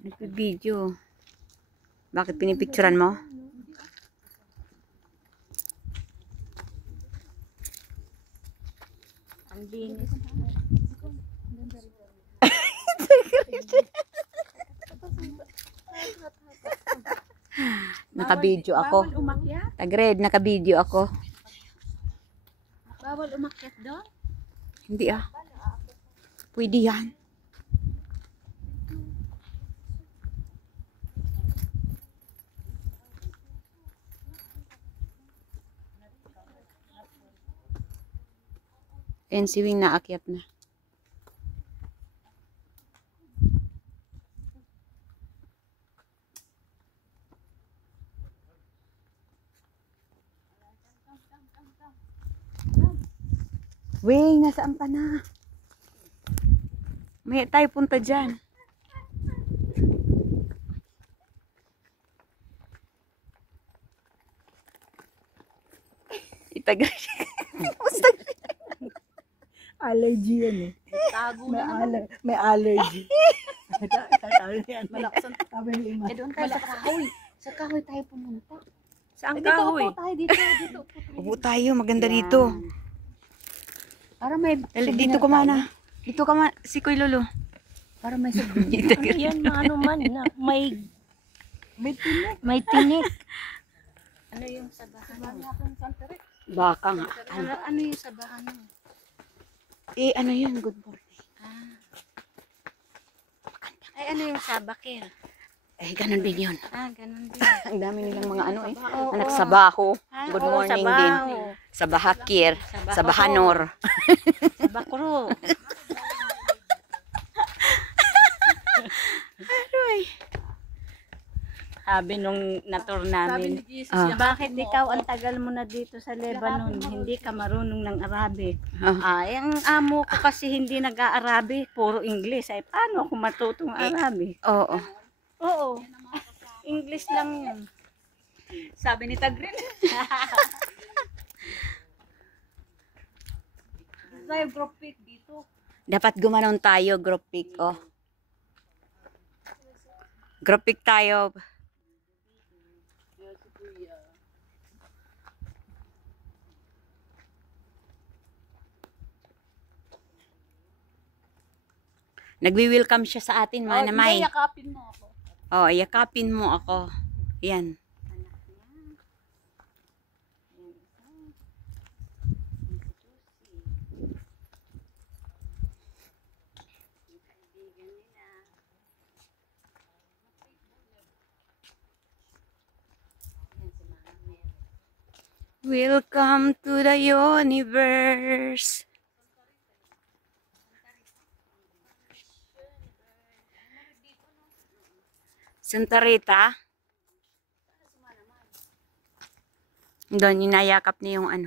Nagpipideo. Bakit pinipicturan mo? Ang linis. Nakabideo ako. Bawal umakyat? Tagred, nakabideo ako. Bawal umakyat doon? Hindi ah. Pwede yan. And si Wing naakyat na. Wing, nasaan pa na? May tayo punta dyan. Itagay. Allergy yan eh. Tago May, na. may allergy. Malakas ang Sabi ng ima. doon tayo sa kahoy. Sa kahoy tayo pumunta. Saan Dito kahoy? upo tayo dito. Dito upo tayo. Upo tayo, maganda dito. Para may Dali, dito ka mana. Dito ka man. Si Kuy Lolo. Para may souvenir. Ano yan? Ano man na may tinik. May tinik. Ano yung sabahan? Baka nga. Ano yung sabahan mo? Eh, ano yun? Good morning. Ay, ano yung sabakir? Eh, ganun din yun. Ganun din. Ang dami nilang mga ano eh. Oo. Anak sabaho. Good Oo, morning sabaho. din. Sabahakir. Sabahanor. Sabakro. Aroy. Sabi nung natur namin, bakit ikaw ang tagal mo na dito sa Lebanon, hindi ka marunong ng Arabic? Ang amo ko kasi hindi nag-Arabic, puro English. Ay, paano ako matutong Arabic? Oo. Oo. English lang yun. Sabi ni Tagrin. Tayo group pic dito. Dapat gumanon tayo, group pic. Oh. Group pic tayo. Nagwi-welcome siya sa atin, mga namay. Yakapin mo ako. Oh, yakapin mo ako. Yan. Welcome to the universe. Santa Rita. Doon, inayakap niya yung ano.